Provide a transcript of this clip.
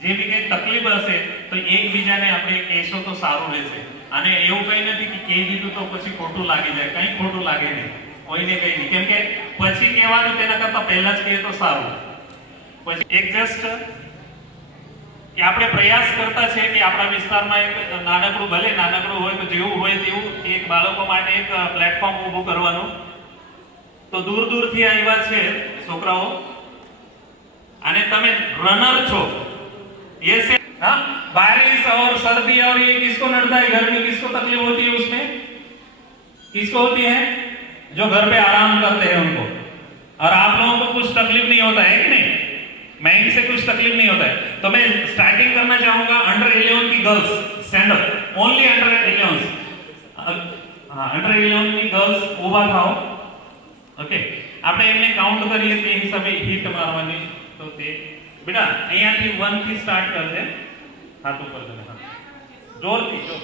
જે બી કંઈ તકલીફ હશે તો એકબીજાને આપણે કહેશો તો સારું રહેશે. અને એવું કંઈ નથી કે કહી દીધું તો પછી ખોટું લાગી જાય, કંઈ ખોટું લાગે નહીં, કોઈને કંઈ નહીં. કેમ કે પછી કહેવાનું તેના કરતાં પહેલા જ કહીએ તો સારું. પછી એક જસ્ટ કે આપણે પ્રયાસ કરતા છે કે આપણા વિસ્તારમાં એક નાનકડું, ભલે નાનકડું હોય તો જેવું હોય તેવું એક બાળકો માટે એક પ્લેટફોર્મ ઊભું કરવાનું. તો દૂર દૂરથી આવ્યા છે છોકરાઓ, અને તમે રનર છો. ये से हाँ, बारिश और सर्दी और ये किसको नड़ता है? घर में किसको तकलीफ होती है? उसमें किसको होती है? जो घर पे आराम करते हैं उनको. और आप लोगों को कुछ तकलीफ नहीं होता है कि नहीं? महंगी से कुछ तकलीफ नहीं होता है. तो मैं स्टार्टिंग करना चाहूंगा अंडर 11 की girls stand up, only under 11. हाँ, अंडर 11 की गर्ल्स ઊભા થાઓ. ઓકે, આપણે એમને કાઉન્ટ કરીએ તે હિસાબે હિટ મારવાની. તો તે બેટા અહીંયાથી 1 થી સ્ટાર્ટ કરજે. હાથ ઉપર કરે, હા, જોરથી જો.